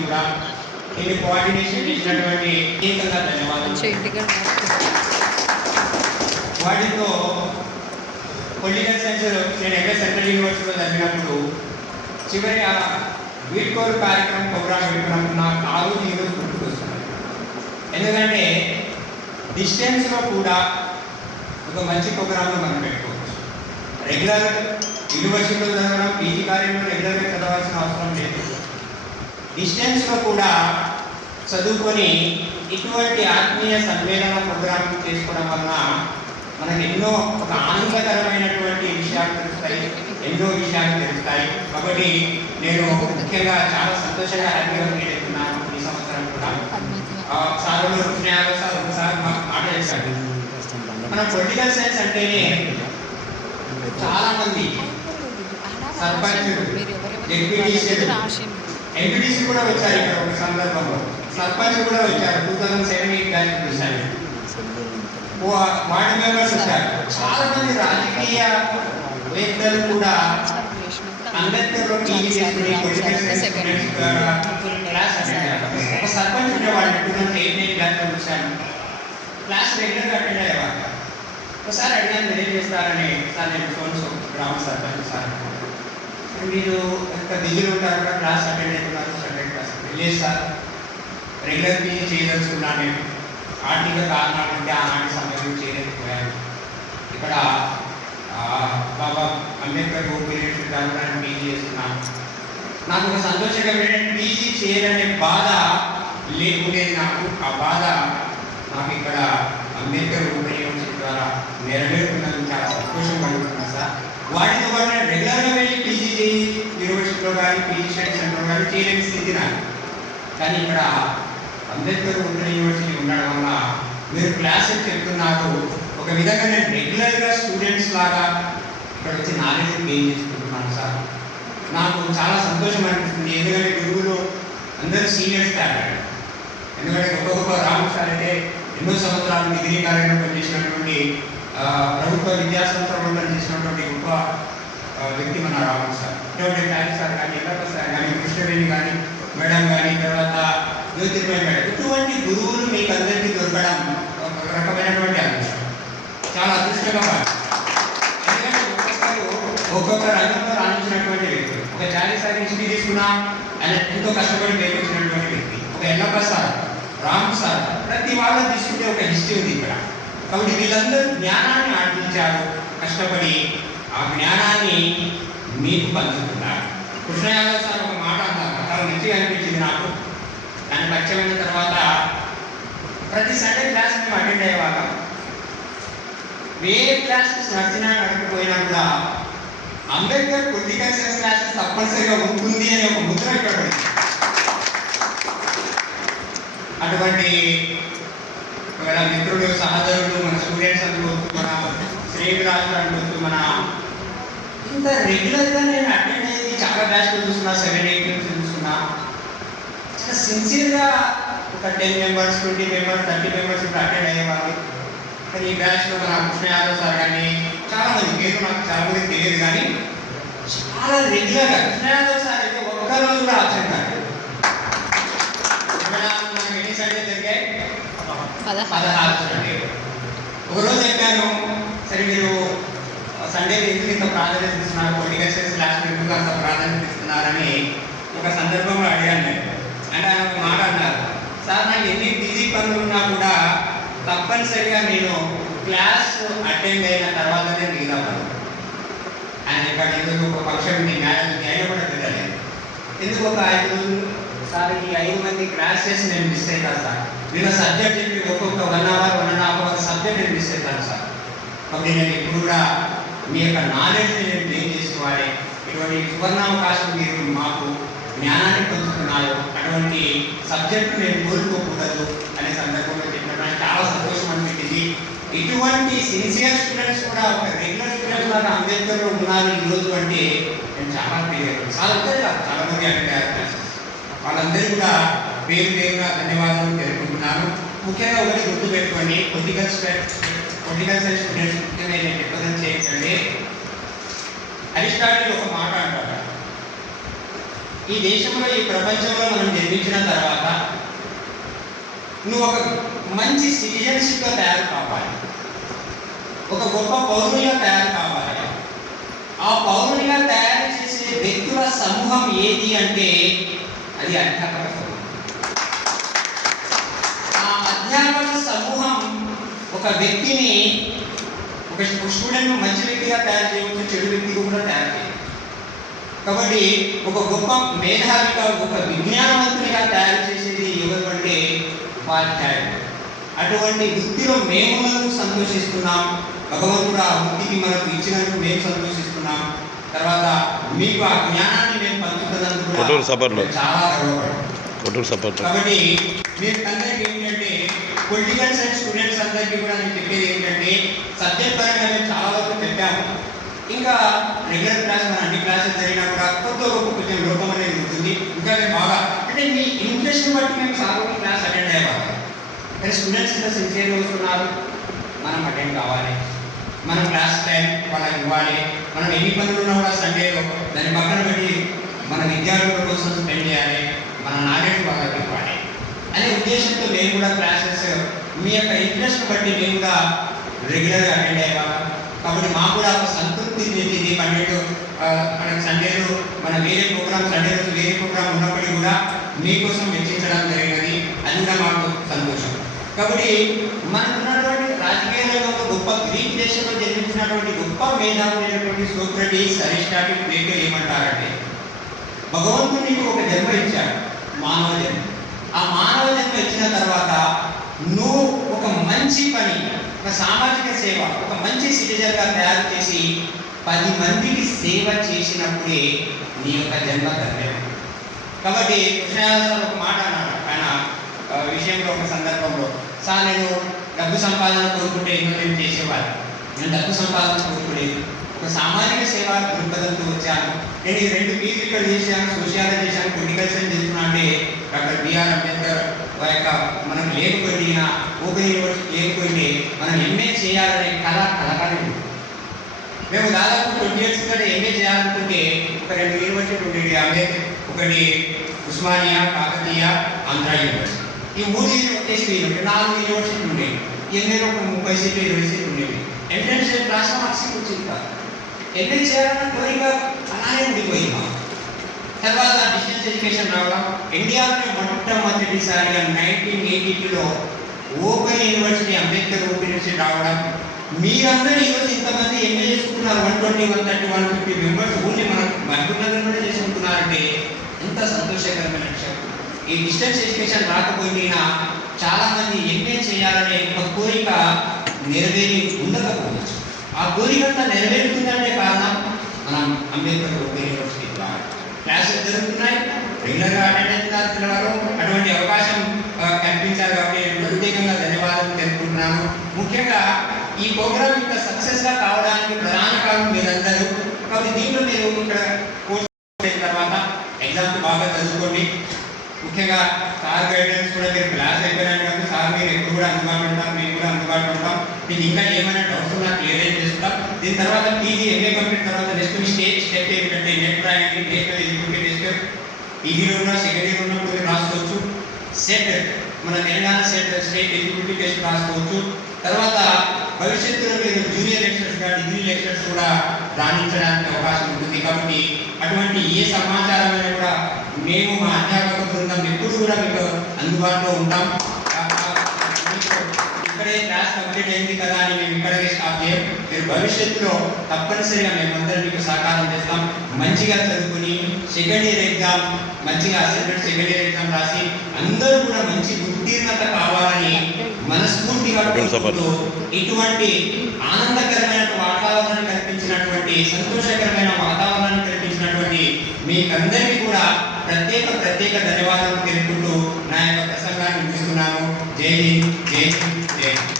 కూడా దీన్ని కోఆర్డినేషన్ ప్రత్యేకంగా ధన్యవాదాలు. వాటితో పొలిటికల్ సైన్స్ నేను ఎక్కడ సెంట్రల్ యూనివర్సిటీలో చదివినప్పుడు చివరి ఆ వీడ్కోలు కార్యక్రమం ప్రోగ్రామ్ పెట్టుకున్నప్పుడు నాకు ఆ రోజు ఈ రోజు గుర్తుకొస్తున్నాను ఎందుకంటే డిస్టెన్స్లో కూడా ఒక మంచి ప్రోగ్రామ్ను మనం పెట్టుకోవచ్చు. రెగ్యులర్ యూనివర్సిటీలో చదవడం పీజీ కార్యంలో రెగ్యులర్గా చదవాల్సిన అవసరం లేదు. డిస్టెన్స్లో కూడా చదువుకొని ఇటువంటి ఆత్మీయ సమ్మేళన ప్రోగ్రామ్ చేసుకోవడం వలన మనకు ఎన్నో ఒక ఆనందకరమైనటువంటి విషయాలు తెలుస్తాయి ఎన్నో విషయాలు తెలుస్తాయి. కాబట్టి నేను ముఖ్యంగా చాలా సంతోషంగా హ్యాపీగా ఫీల్ అవుతున్నాను ఈ సంవత్సరం కూడా. ఆ, సార్ వాళ్ళు రుక్మిణి సార్ ఒకసారి మాకు మాట్లాడేశారు మన పొలిటికల్ సైన్స్ అంటేనే చాలా మంది ఎంపీటీసీ కూడా వచ్చారు ఇక్కడ ఒక సందర్భంలో. సర్పంచ్ కూడా వచ్చారు. Two thousand seven eight batch చూశాను వార్డు మెంబర్స్ వచ్చారు. చాలా మంది రాజకీయ వేత్తలు కూడా అంబేద్కర్లో ఒక సర్పంచ్ ఉండేవాళ్ళు. Two thousand eight nine batch చూశాను క్లాస్ రెగ్యులర్గా అటెండ్ అయ్యేవాళ్ళు. ఒకసారి అడిగాను ఏం చేస్తారని. సార్ నేను ఫోన్స్ గ్రామ సర్పంచ్ సార్. మీరు ఎంత బిజీలో ఉంటారు కూడా క్లాస్ అటెండ్ అవుతున్నారు సండే క్లాస్ లేదు సార్ రెగ్యులర్ పీజీ చేయదలుచుకున్నాను నేను. ఆర్థిక కారణాలు అంటే ఆనాటి సమయంలో చేయలేకపోయాను. ఇక్కడ బాబా అంబేద్కర్ ఓపెన్ చదవడానికి పీజీ చేస్తున్నాను. నాకు ఒక సంతోషకరమైన పీజీ చేయాలనే బాధ లేకుండేది నాకు ఆ బాధ నాకు ఇక్కడ అంబేద్కర్ ఓపెన్ ద్వారా నెరవేరుతున్నందుకు చాలా సంతోషం కలుగుతున్నా సార్. వాటితో పాటు స్టడీ కానీ చేయలేని స్థితి నాకు కానీ ఇక్కడ అంబేద్కర్ ఓపెన్ యూనివర్సిటీ ఉండడం వల్ల మీరు క్లాసెస్ చెప్తున్నారు. ఒక విధంగా నేను రెగ్యులర్గా స్టూడెంట్స్ లాగా ఇక్కడ వచ్చి నాలెడ్జ్ గెయిన్ చేసుకుంటున్నాను సార్. నాకు చాలా సంతోషం అనిపిస్తుంది. ఎందుకంటే గురువులు అందరూ సీనియర్స్ టాలెంట్ ఎందుకంటే గొప్ప గొప్ప రాము సార్ అయితే ఎన్నో సంవత్సరాలు డిగ్రీ కార్యక్రమం పనిచేసినటువంటి ప్రభుత్వ విద్యా సంస్థలో పనిచేసినటువంటి వ్యక్తి మన రాము సార్. ఇటువంటి టాలీ సార్ కానీ ఇతర సార్ కానీ కృష్ణవేణి కానీ మేడం కానీ తర్వాత జ్యోతిర్మయ మేడం. ఇటువంటి గురువులు మీకు అందరికీ దొరకడం ఒక రకమైనటువంటి అదృష్టం. చాలా అదృష్టంగా ఒక్కొక్క రంగంలో రాణించినటువంటి వ్యక్తి. ఒక చాలీసారి హిస్టరీ తీసుకున్నా ఆయన ఎంతో కష్టపడి బయటకు వ్యక్తి. ఒక ఎల్లప్ప సార్ రామ్ సార్ ప్రతి వాళ్ళు తీసుకుంటే ఒక హిస్టరీ ఉంది ఇక్కడ. కాబట్టి వీళ్ళందరూ జ్ఞానాన్ని ఆర్జించారు కష్టపడి ఆ జ్ఞానాన్ని మీకు పంచుతున్నారు కృష్ణయాదవ్ సార్ ఒక మాట అన్నారు చాలా మంచిగా అనిపించింది నాకు. దాన్ని పరిచయమైన తర్వాత ప్రతి సండే క్లాస్ మేము అటెండ్ అయ్యేవాళ్ళం. ఏ క్లాసెస్ నడిచినా నడకపోయినా కూడా అంబేద్కర్ పొలిటికల్ సైన్స్ క్లాసెస్ తప్పనిసరిగా ఉంటుంది అనే ఒక ముద్ర ఇక్కడ అటువంటి మన మిత్రులు సహచరులు మన స్టూడెంట్స్ అందరూ మన శ్రేణురాజులు అనుకోవచ్చు మన ఇంత రెగ్యులర్గా నేను అటెండ్ అయ్యేది చాలా బ్యాచ్లు చూస్తున్నా సెవెన్ ఎయిట్ నుంచి చూస్తున్నా. చాలా సిన్సియర్గా ఒక ten members twenty members thirty members ఇప్పుడు అటెండ్ అయ్యేవాళ్ళు. కానీ ఈ బ్యాచ్లో మన కృష్ణ యాదవ్ సార్ కానీ చాలా మంది పేరు నాకు చాలా మంది తెలియదు కానీ చాలా రెగ్యులర్గా కృష్ణ యాదవ్ సార్ అయితే ఒక్క రోజు కూడా ఆబ్సెంట్ కాదు ఎన్ని సండే జరిగాయి? పదహారు. సండే ఒక రోజు చెప్పాను సరే మీరు సండే ఎందుకు ఇంత ప్రాధాన్యత ఇస్తున్నారు? పొలిటికల్ సైన్స్ క్లాస్ ఎందుకు అంత ప్రాధాన్యత ఇస్తున్నారని ఒక సందర్భంలో అడిగాను నేను. అంటే ఆయన ఒక మాట అన్నారు. సార్ నాకు ఎన్ని బిజీ పనులు ఉన్నా కూడా తప్పనిసరిగా నేను క్లాస్ అటెండ్ అయిన తర్వాతనే మిగతాను ఆయన ఇక్కడ ఎందుకు ఒక పక్షం మీ న్యాయం న్యాయం కూడా తిరగలేదు ఎందుకు ఒక ఐదు సార్ ఈ ఐదు మంది క్లాసెస్ నేను మిస్ అవుతాను సార్. నేను సబ్జెక్ట్ చెప్పి ఒక్కొక్క one hour one and half hour subject నేను మిస్ అవుతాను సార్. కాబట్టి నేను ఇప్పుడు కూడా మీ యొక్క నాలెడ్జ్ని నేను గెయిన్ చేసుకోవాలి ఇటువంటి సువర్ణావకాశం మీరు మాకు జ్ఞానాన్ని పొందుతున్నాయో అటువంటి సబ్జెక్ట్ నేను కోరుకోకూడదు అనే సందర్భంలో చెప్పిన చాలా సంతోషం అనిపించింది. ఇటువంటి సిన్సియర్ స్టూడెంట్స్ కూడా ఒక రెగ్యులర్ స్టూడెంట్స్ లాగా అంబేద్కర్లో ఉన్నారు ఈరోజు రోజు అంటే నేను చాలా పేరు చాలా చాలా మంది అంటే వాళ్ళందరూ కూడా పేరు పేరుగా ధన్యవాదాలు తెలుపుకుంటున్నాను ముఖ్యంగా ఒకటి గుర్తుపెట్టుకోండి political study political science students నేను రిప్రజెంట్ చేయకండి అరిస్టాటిల్ ఒక మాట అంటారు. ఈ దేశంలో ఈ ప్రపంచంలో మనం జన్మించిన తర్వాత నువ్వు ఒక మంచి సిటిజన్షిప్గా తయారు కావాలి. ఒక గొప్ప పౌరునిగా తయారు కావాలి. ఆ పౌరునిగా తయారు చేసే వ్యక్తుల సమూహం ఏది అంటే అది అధ్యాపక సమూహం ఆ అధ్యాపక సమూహం ఒక వ్యక్తిని ఒక స్టూడెంట్ మంచి వ్యక్తిగా తయారు చేయవచ్చు చెడు వ్యక్తిగా కూడా తయారు చేయవచ్చు. కాబట్టి ఒక గొప్ప మేధావిగా ఒక విజ్ఞానవంతునిగా తయారు చేసేది ఎవరు అంటే ఉపాధ్యాయుడు అటువంటి వృత్తిలో మేము సంతోషిస్తున్నాం. భగవంతుడు ఆ వృత్తికి మనకు ఇచ్చినందుకు మేము సంతోషిస్తున్నాం. తర్వాత మీకు ఆ జ్ఞానాన్ని మేము పంచుతున్నందుకు. చాలా కాబట్టి మీరు ఏంటంటే పొలిటికల్ సైన్స్ స్టూడెంట్స్ అందరికీ కూడా నేను చెప్పేది ఏంటంటే సబ్జెక్ట్ పరంగా మేము చాలా వరకు చెప్పాము. ఇంకా రెగ్యులర్ క్లాస్ మన అన్ని క్లాసెస్ జరిగినా కూడా కొత్త ఒక కొంచెం లోపం అనేది ఉంటుంది. ఇంకా మేము బాగా అంటే మీ ఇంట్రెస్ట్ బట్టి మేము చాలా క్లాస్ అటెండ్ అయ్యేవాళ్ళం కానీ స్టూడెంట్స్ ఎంత సిన్సియర్గా వస్తున్నారు. మనం అటెండ్ కావాలి. మనం క్లాస్ టైం వాళ్ళకి ఇవ్వాలి. మనం ఎన్ని పనులు ఉన్నా కూడా సండేలో దాన్ని పక్కన పెట్టి మన విద్యార్థుల కోసం స్పెండ్ చేయాలి. మన నాలెడ్జ్ వాళ్ళకి ఇవ్వాలి. అనే ఉద్దేశంతో మేము కూడా క్లాసెస్ మీ యొక్క ఇంట్రెస్ట్ బట్టి మేము కూడా రెగ్యులర్గా అటెండ్ అయ్యేవాళ్ళం. కాబట్టి మాకు కూడా ఒక సంతృప్తి చెందింది పన్నెండు మన సండేలు మన వేరే ప్రోగ్రామ్ సండే రోజు వేరే ప్రోగ్రామ్ ఉన్నప్పటికీ కూడా మీకోసం వెచ్చించడం జరిగినది. అది కూడా మాకు సంతోషం. కాబట్టి మనకున్నటువంటి రాజకీయ రంగంలో గొప్ప గ్రీక్ దేశంలో జన్మించినటువంటి గొప్ప మేధావులైనటువంటి సోక్రటీస్ అరిస్టాటిల్ ప్లేటో ఏమంటారంటే భగవంతుడు నీకు ఒక జన్మ ఇచ్చాడు మానవ జన్మ. ఆ మానవ జన్మ ఇచ్చిన తర్వాత నువ్వు ఒక మంచి పని ఒక సామాజిక సేవ ఒక మంచి సిటిజన్గా తయారు చేసి పది మందికి సేవ చేసినప్పుడే నీ యొక్క జన్మ ధర్మం కాబట్టి కృష్ణయాదవ్ ఒక మాట అన్నాడు. ఆయన విషయంలో ఒక సందర్భంలో సార్ నేను డబ్బు సంపాదన కోరుకుంటే ఎన్నో నేను చేసేవాడు నేను డబ్బు సంపాదన కోరుకునేది సామాజిక సేవ దృక్పథంతో వచ్చాను. నేను ఈ రెండు పీజీ ఇక్కడ చేశాను సోషియాలజీ చేశాను పొలిటికల్ సైన్స్ చేస్తున్నా అంటే డాక్టర్ బిఆర్ అంబేద్కర్ వారి యొక్క మనం లేకపోయినా ఓపెన్ యూనివర్సిటీ లేకపోయింటే మనం ఎంఏ చేయాలనే కళ కలగానే మేము దాదాపు ట్వంటీ ఇయర్స్ ఇక్కడ ఎంఏ చేయాలనుకుంటే ఒక రెండు యూనివర్సిటీ ఉండేది అంబేద్కర్ ఒకటి ఉస్మానియా కాకతీయ ఆంధ్ర యూనివర్సిటీ. ఈ మూడు వచ్చేసి నాలుగు యూనివర్సిటీలు ఉండేవి ఎన్నో ఒక ముప్పై సీట్లు ఇరవై సీట్లు ఉండేవి. ఎంట్రన్స్ రాష్ట్రం మాకు వచ్చింది కాదు. ఎంఏ చేయాలన్నా కోరిక అలానే ఉండిపోయింది తర్వాత డిస్టెన్స్ ఎడ్యుకేషన్ రావడం ఇండియాలోనే మొట్టమొదటిసారిగా నైన్టీన్ ఎయిటీ టూలో open university Ambedkar open university రావడం మీరందరూ ఈరోజు ఇంతమంది ఎంఏ చేసుకుంటున్నారు one twenty one thirty one fifty members only మనం మహబూబ్నగర్ కూడా చేసుకుంటున్నారంటే ఎంత సంతోషకరమైన విషయం ఈ డిస్టెన్స్ ఎడ్యుకేషన్ రాకపోయినా చాలామంది ఎంఏ చేయాలనే ఒక కోరిక నెరవేరి ఉండకపోవచ్చు ఆ కోరిక అంతా నెరవేరుతుందంటే కారణం మనం అంబేద్కర్ ఓపెన్ యూనివర్సిటీ ద్వారా క్లాసెస్ జరుగుతున్నాయి రెగ్యులర్గా అటెండ్ అవుతున్నారు పిల్లలు అటువంటి అవకాశం కల్పించారు కాబట్టి ప్రత్యేకంగా ధన్యవాదాలు తెలుపుకుంటున్నాను ముఖ్యంగా ఈ ప్రోగ్రామ్ ఇంత సక్సెస్గా కావడానికి ప్రధాన కారణం మీరందరూ. కాబట్టి దీంట్లో మీరు ఇక్కడ కోర్స్ అయిన తర్వాత ఎగ్జామ్స్ బాగా చదువుకోండి. ముఖ్యంగా సార్ గైడెన్స్ కూడా మీరు క్లాస్ అయిపోయినాక కాబట్టి సార్ మీరు ఎప్పుడు కూడా అందుబాటులో ఉంటాం మేము కూడా అందుబాటులో ఉంటాం. మీకు ఇంకా ఏమైనా డౌట్స్ ఉన్నా దీని తర్వాత పీజీ ఎంఏ కంప్లీట్ తర్వాత నెక్స్ట్ మీ స్టేజ్ స్టెప్ ఏమిటంటే నెట్ రాయండి నేషనల్ ఎలిజిబిలిటీ టెస్ట్ పీజీలో ఉన్న సెకండ్ ఇయర్ ఉన్నప్పుడు కొన్ని రాసుకోవచ్చు. సెట్ మన Telangana SET state eligibility test రాసుకోవచ్చు. తర్వాత భవిష్యత్తులో మీరు జూనియర్ లెక్చరర్స్గా డిగ్రీ లెక్చరర్స్ కూడా రాణించడానికి అవకాశం ఉంటుంది. కాబట్టి అటువంటి ఏ సమాచారం అయినా కూడా మేము మా అధ్యాపక బృందం ఎప్పుడు కూడా మీకు అందుబాటులో ఉంటాం. క్లాస్ కంప్లీట్ అయింది కదా అని మేము ఇక్కడే స్టాప్ చేయం మీరు భవిష్యత్తులో తప్పనిసరిగా మేమందరం మీకు సహకారం చేస్తాం. మంచిగా చదువుకుని సెకండ్ ఇయర్ ఎగ్జామ్ మంచిగా అసెస్మెంట్ సెకండ్ ఇయర్ ఎగ్జామ్ రాసి అందరూ కూడా మంచి ఉత్తీర్ణత కావాలని మనస్ఫూర్తిగా కోరుకుంటూ ఇటువంటి ఆనందకరమైన వాతావరణాన్ని కల్పించినటువంటి సంతోషకరమైన వాతావరణాన్ని కల్పించినటువంటి మీకందరికీ కూడా ప్రత్యేక ప్రత్యేక ధన్యవాదాలు తెలుపుకుంటూ నా యొక్క ప్రసంగాన్ని ముగిస్తున్నాను. జై హింద్ జై హింద్. జై హింద్